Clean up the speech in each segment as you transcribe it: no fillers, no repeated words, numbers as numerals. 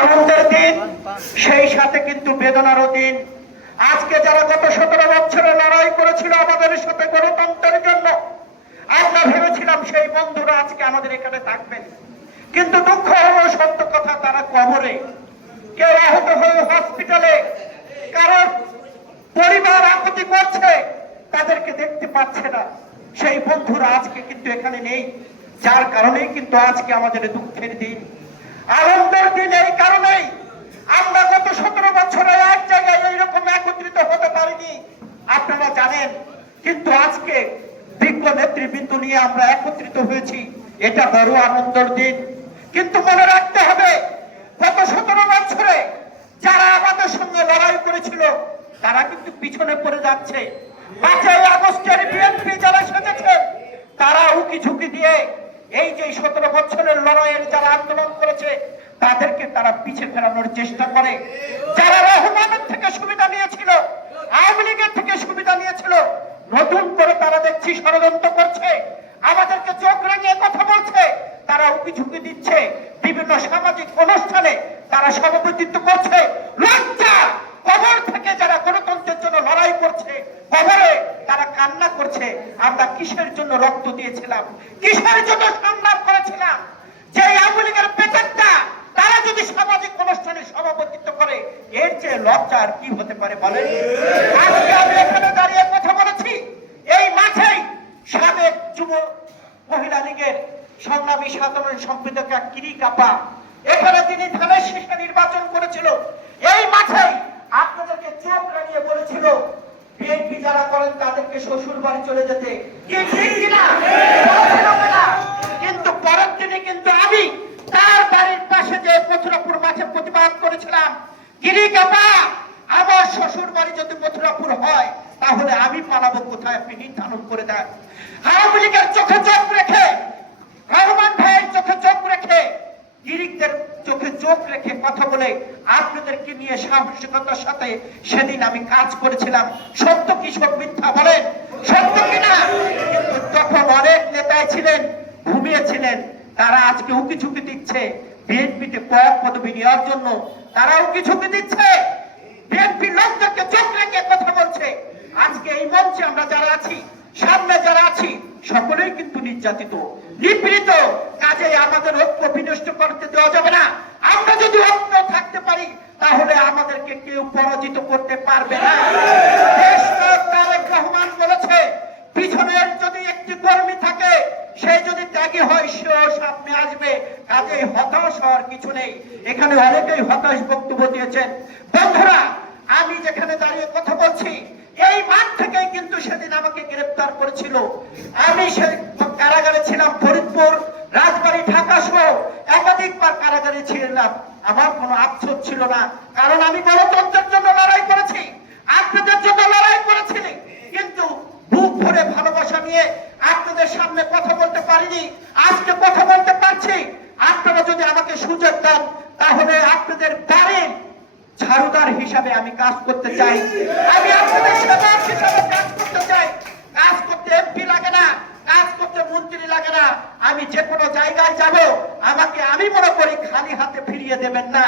আনন্দের দিন, সেই সাথে কিন্তু বেদনারও দিন। আজকে যারা গত 17 বছরে লড়াই করেছিল আমাদের সাথে গণতন্ত্রের জন্য, আমরা ভেবেছিলাম সেই বন্ধুরা আজকে আমাদের এখানে থাকবেন, কিন্তু দুঃখ হলো সত্য কথা, তারা কবরে, কেউ আহত হয়ে হসপিটালে, কারণ পরিবার আপত্তি করছে, তাদেরকে দেখতে পাচ্ছে না। সেই বন্ধুরা আজকে কিন্তু এখানে নেই, যার কারণেই কিন্তু আজকে আমাদের দুঃখের দিন, আনন্দের দিন। এই কারণেই আমরা গত 17 বছরে এক জায়গায় এইরকম একত্রিত হতে পারিনি, আপনারা জানেন। কিন্তু আজকে বিজ্ঞ নেতৃবৃন্দ নিয়ে আমরা একত্রিত হয়েছি, এটা বড় আনন্দের দিন। কিন্তু মনে রাখতে হবে, গত 17 বছরে যারা আমাদের সঙ্গে লড়াই করেছিল তারা কিন্তু পিছনে পড়ে যাচ্ছে। 5ই আগস্টের বিএনপি যারা সেজেছে তারা উকি ঝুঁকি দিয়ে এই যে 17 বছরের লড়াইয়ের যারা আন্দোলন করেছে তাদেরকে তারা পিছে ফেরানোর চেষ্টা করে। যারা রহমানের থেকে সুবিধা নিয়েছিল, আওয়ামী লীগের থেকে সুবিধা নিয়েছিল, নতুন করে তারা দেখছি ষড়যন্ত্র করছে, আমাদেরকে চোখ রাঙিয়ে কথা বলছে, তারা উকি ঝুঁকি দিচ্ছে, বিভিন্ন সামাজিক অনুষ্ঠানে তারা সভাপতিত্ব করছে। লজ্জা, কবর থেকে যারা গণতন্ত্রের জন্য লড়াই করছে, কবরে তারা কান্না করছে, আমরা কিসের জন্য রক্ত দিয়েছিলাম, কিসের জন্য সংগ্রাম করেছিলাম। যে আওয়ামী লীগের পেটেরটা তারা যদি সামাজিক অনুষ্ঠানে সভাপতিত্ব করে, এর চেয়ে লজ্জা আর কি হতে পারে বলেন? আজকে আমি এখানে দাঁড়িয়ে কথা বলেছি, এই মাঠেই সাবেক যুব মহিলা লীগের সংগ্রামী সাধারণ সম্পাদক কিরি কাপা, এখানে তিনি ধানের শীষে নির্বাচন করেছিল, এই মাঠেই আপনাদেরকে চোখ রাঙিয়ে বলেছিল বিএনপি যারা করেন তাদেরকে শ্বশুর বাড়ি চলে যেতে, কি ঠিক কিনা? কিন্তু পরের দিনে কিন্তু আমি তার বাড়ির পাশে যে মথুরাপুর মাঠে প্রতিবাদ করেছিলাম, গিরি কাপা আমার শ্বশুর বাড়ি যদি মথুরাপুর হয় তাহলে আমি পালাবো কোথায়, আপনি নির্ধারণ করে দেন। আওয়ামী লীগের চোখে চোখ রেখে, রহমান ভাইয়ের চোখে চোখ রেখে, গিরিকদের চোখে চোখ রেখে কথা বলে আপনাদেরকে নিয়ে সাহসিকতার সাথে সেদিন আমি কাজ করেছিলাম। সত্য কি সব মিথ্যা বলেন? সত্য কিনা? কিন্তু তখন অনেক নেতাই ছিলেন, ঘুমিয়েছিলেন, তারা আজকে উকি ঝুঁকি দিচ্ছে বিএনপিতে পদ পদবি নেওয়ার জন্য, তারা উকি ঝুঁকি দিচ্ছে, বিএনপি লোকদেরকে চোখ রেখে কথা বলছে। আজকে এই মঞ্চে আমরা যারা আছি, সামনে যারা আছি, সকলেই কিন্তু নির্যাতিত, নিপীড়িত। কাজে আমাদের ঐক্য বিনষ্ট করতে দেওয়া যাবে না। আমরা যদি ঐক্য থাকতে পারি তাহলে আমাদেরকে কেউ পরাজিত করতে পারবে না। দেশনায়ক তারেক রহমান বলেছে, পিছনের যদি একটি কর্মী থাকে, সে যদি ত্যাগী হয় সেও সামনে আসবে। কাজে হতাশ হওয়ার কিছু নেই। এখানে অনেকেই হতাশ বক্তব্য দিয়েছেন। বন্ধুরা, আমি যেখানে দাঁড়িয়ে কথা বলছি এই মাঠ থেকেই কিন্তু সেদিন আমাকে গ্রেফতার করেছিল। আমি সে কারাগারে ছিলাম, ফরিদপুর, রাজবাড়ী, ঢাকা সহ একাধিকবার কারাগারে ছিলাম। আমার কোনো আফসোস ছিল না, কারণ আমি গণতন্ত্রের জন্য লড়াই করেছি, আপনাদের জন্য লড়াই করেছি। কিন্তু বুক ভরে ভালোবাসা নিয়ে আপনাদের সামনে কথা বলতে পারিনি, আজকে কথা বলতে পারছি। আপনারা যদি আমাকে সুযোগ দেন তাহলে আপনাদের বাড়ির ঝাড়ুদার হিসাবে আমি কাজ করতে চাই, আমি আপনাদের সেবক হিসাবে কাজ করতে চাই। কাজ করতে এমপি লাগে না, কাজ করতে মন্ত্রী লাগে না। আমি যে কোনো জায়গায় যাব, আমাকে আমি মনে করি খালি হাতে ফিরিয়ে দেবেন না,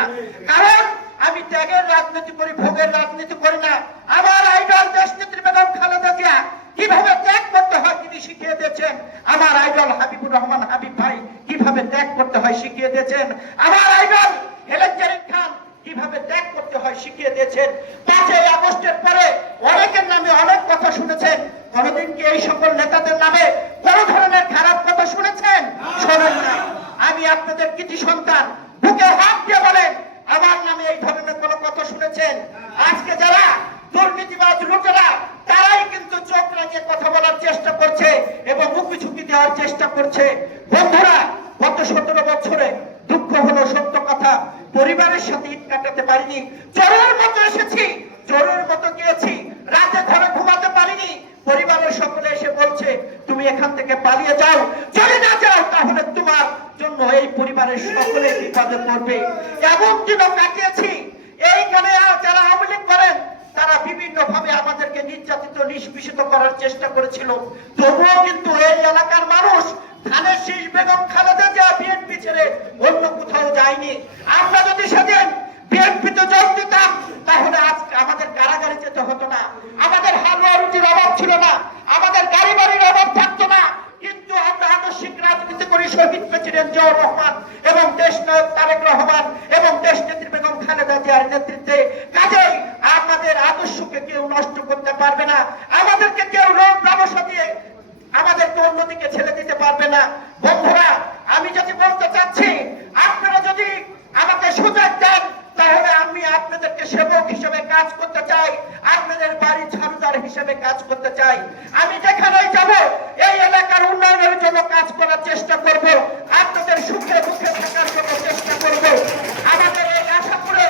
কারণ আমি ত্যাগের রাজনীতি করি, ভোগের রাজনীতি করি না। আমার আইডল দেশনেত্রী বেগম খালেদা জিয়া কিভাবে ত্যাগ করতে হয় তিনি শিখিয়ে দিয়েছেন। আমার আইডল হাবিবুর রহমান হাবিব ভাই কিভাবে ত্যাগ করতে হয় শিখিয়ে দিয়েছেন। আমার আইডল হেলেন জারিন খান কিভাবে ত্যাগ করতে হয় শিখিয়ে দিয়েছেন। 5ই আগস্টের পরে অনেকের নামে অনেক কথা শুনেছেন, কোনদিন কি এই সকল নেতাদের নামে কোন ধরনের খারাপ কথা শুনেছেন? শোনেন না। আমি আপনাদের কৃতি সন্তান, বুকে হাত দিয়ে বলেন আমার নামে এই ধরনের কোন কথা শুনেছেন? আজকে যারা দুর্নীতিবাজ লুটেরা তারাই কিন্তু চোখ রাঙিয়ে কথা বলার চেষ্টা করছে এবং মুখি ঝুঁকি দেওয়ার চেষ্টা করছে। বন্ধুরা, গত 17 বছরে দুঃখ হলো সত্য কথা, পরিবারের সাথে ঈদ কাটাতে পারিনি। চোরের মতো এসেছি, চোরের মতো গিয়েছি, রাতে ঘরে ঘুমাতে পারিনি। পরিবারের সকলে এসে বলছে তুমি এখান থেকে পালিয়ে যাও, চলে না যাও তাহলে তোমার জন্য এই পরিবারের সকলে বিপদে পড়বে। এমন দিনও কাটিয়েছি। এইখানে যারা আওয়ামী লীগ করেন তারা বিভিন্ন ভাবে আমাদেরকে নির্যাতিত, নিষ্পেষিত করার চেষ্টা করেছিল। তবুও কিন্তু এই এলাকার মানুষ ধানের শীষ বেগম খালেদা জিয়া বিএনপি ছেড়ে অন্য কোথাও যায়নি। আমরা যদি সেদিন ছিল না, আমাদের গাড়ি বাড়ির অভাব থাকতো না, কিন্তু আমরা আদর্শিক রাজনীতি করি শহীদ প্রেসিডেন্ট জিয়াউর রহমান এবং দেশ নায়ক তারেক রহমান এবং দেশ নেত্রী বেগম খালেদা জিয়ার নেতৃত্বে। কাজেই আমাদের আদর্শকে কেউ নষ্ট করতে পারবে না, আমাদেরকে কেউ লোভ লালসা দিয়ে আমাদেরকে অন্যদিকে ছেড়ে দিতে পারবে না। বন্ধুরা, আমি যদি বলতে চাচ্ছি, আপনারা যদি আমাকে সুযোগ দেন তাহলে আমি আপনাদেরকে সেবক হিসেবে কাজ করতে চাই, আপনাদের বাড়ি ঝাড়ুদার হিসেবে কাজ করতে চাই। আমি যেখানেই যাব এই এলাকার উন্নয়নের জন্য কাজ করার চেষ্টা করব, আপনাদের সুখে দুঃখে থাকার জন্য চেষ্টা করব। আমাদের এই আশাপুরে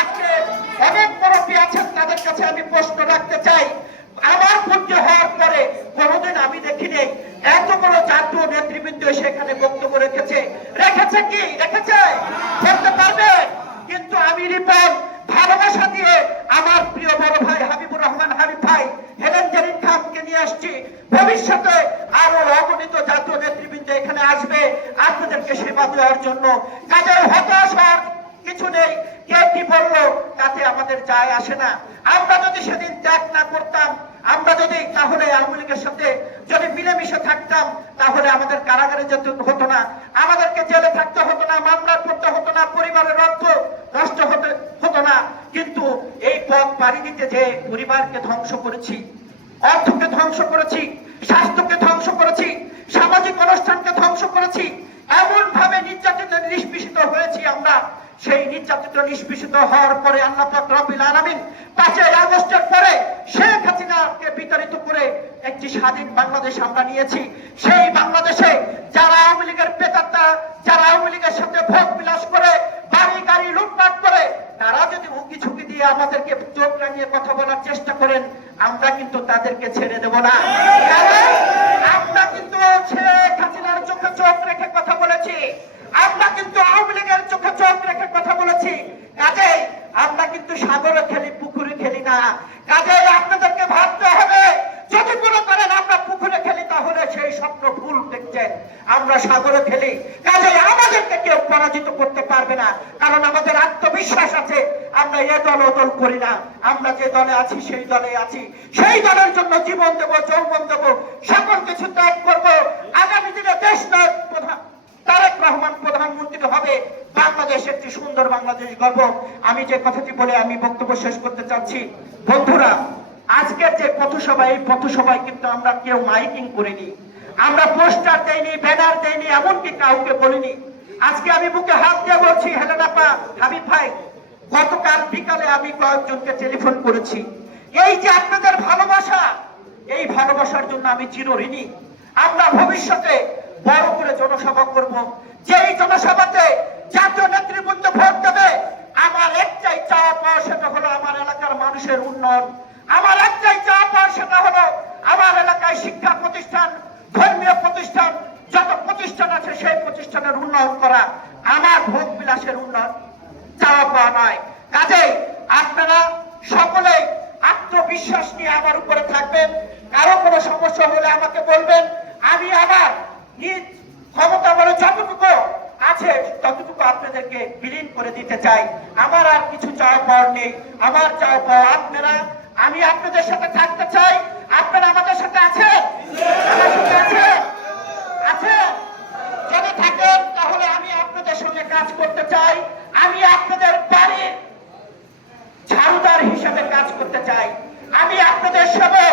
আজকে অনেক মুরব্বী আছেন, তাদের কাছে আমি প্রশ্ন রাখতে চাই। আমার পুত্র হওয়ার পরে কোনোদিন আমি দেখিনি এত বড় জাতীয় নেতৃবৃন্দ সেখানে বক্তব্য রেখেছে কি রেখেছে বলতে পারবে? কিন্তু আমি রিপন ভালোবাসা দিয়ে আমার প্রিয় বড় ভাই হাবিবুর রহমান হাবিব ভাই, হেলেন জেরিন খানকে নিয়ে আসছি। ভবিষ্যতে আরো অগণিত জাতীয় নেতৃবৃন্দ এখানে আসবে আপনাদেরকে সেবা দেওয়ার জন্য। কাজের হতাশ হওয়ার কিছু নেই, কে কি বললো তাতে আমাদের যায় আসে না। আমরা যদি সেদিন ত্যাগ না করতাম, আমরা যদি তাহলে আওয়ামী লীগের সাথে যদি মিলেমিশে থাকতাম, তাহলে আমাদের কারাগারে যেতে হতো না, আমাদেরকে জেলে থাকতে হতো না, মামলা করতে হতো না, পরিবারের অর্থ নষ্ট হতো না। কিন্তু এই পথ পাড়ি দিতে যে পরিবারকে ধ্বংস করেছি, অর্থকে ধ্বংস করেছি, স্বাস্থ্যকে ধ্বংস করেছি, সামাজিক অনুষ্ঠানকে ধ্বংস করেছি, এমন ভাবে নির্যাতিত নিষ্পেষিত হয়েছি আমরা। সেই নির্যাতিত নিষ্পেষিত হওয়ার পরে আল্লাহ পাক রব্বুল আলামিন 5ই আগস্টের পরে শেখ হাসিনাকে বিতাড়িত করে একটি স্বাধীন বাংলাদেশ আমরা নিয়েছি। সেই বাংলাদেশে যারা আওয়ামী লীগের পেতাত্তা, যারা আওয়ামী লীগের সাথে ভোগ বিলাস করে, বাড়ি গাড়ি লুটপাট করে, তারা যদি হুমকি ঝুঁকি দিয়ে আমাদেরকে চোখ রাঙিয়ে কথা বলার চেষ্টা করেন, আমরা কিন্তু তাদেরকে ছেড়ে দেব না। আমরা কিন্তু শেখ হাসিনার চোখে চোখ রেখে কথা বলেছি, আমরা কিন্তু আওয়ামী লীগের চোখে চোখ রেখে কথা বলেছি। কাজেই আমরা কিন্তু সাগরে খেলি, পুকুরে খেলি না। কাজেই আপনাদেরকে ভাবতে হবে, যদি মনে করেন আমরা পুকুরে খেলি তাহলে সেই স্বপ্ন ভুল দেখছেন, আমরা সাগরে খেলি। কাজেই আমাদেরকে কেউ পরাজিত করতে পারবে না, কারণ আমাদের আত্মবিশ্বাস আছে। আমরা এ দল ও দল করি না, আমরা যে দলে আছি সেই দলে আছি, সেই দলের জন্য জীবন দেব, যৌবন দেব, সকল কিছু ত্যাগ করবো। আগামী দিনে দেশ নায়ক তারেক রহমান প্রধানমন্ত্রী হবে, বাংলাদেশ একটি সুন্দর বাংলাদেশ গর্ব। আমি যে কথাটি বলে আমি বক্তব্য শেষ করতে চাচ্ছি। বন্ধুরা, আজকের যে পথসভা, এই পথসভায় কিন্তু আমরা কেউ মাইকিং করিনি, আমরা পোস্টার দেইনি, ব্যানার দেইনি, এমনকি কাউকে বলিনি। আজকে আমি বুকে হাত দিয়ে বলছি, হেলেন আপা, হাবিব ভাই, গতকাল বিকালে আমি কয়েকজনকে টেলিফোন করেছি। এই যে আপনাদের ভালোবাসা, এই ভালোবাসার জন্য আমি চিরঋণী। আমরা ভবিষ্যতে বড় করে জনসভা করব, যেই জনসভাতে জাতীয় নেতৃবৃন্দ ভোট দেবে। আমার একটাই চাওয়া পাওয়া, সেটা হলো আমার এলাকার মানুষের উন্নয়ন। আমার একটাই চাওয়া পাওয়া, সেটা হলো আমার এলাকায় শিক্ষা প্রতিষ্ঠান, ধর্মীয় প্রতিষ্ঠান, যত প্রতিষ্ঠান আছে সেই প্রতিষ্ঠানের উন্নয়ন করা। আমার ভোগ বিলাসের উন্নয়ন চাওয়া পাওয়া নয়। কাজেই আপনারা সকলেই আত্মবিশ্বাস নিয়ে আমার উপরে থাকবেন। কারো কোনো সমস্যা হলে আমাকে বলবেন, আমি আমার নিজ ক্ষমতা বলে যতটুকু আছে ততটুকু আপনাদেরকে বিলীন করে দিতে চাই। আমার আর কিছু চাওয়া পাওয়ার নেই। আমার চাওয়া পাওয়া আপনারা, আমি আপনাদের সাথে থাকতে চাই। আপনারা আমাদের সাথে আছেন? আমার সাথে আছেন? যদি থাকেন তাহলে আমি আপনাদের সঙ্গে কাজ করতে চাই। আমি আপনাদের বাড়ির ঝাড়ুদার হিসেবে কাজ করতে চাই। আমি আপনাদের সঙ্গে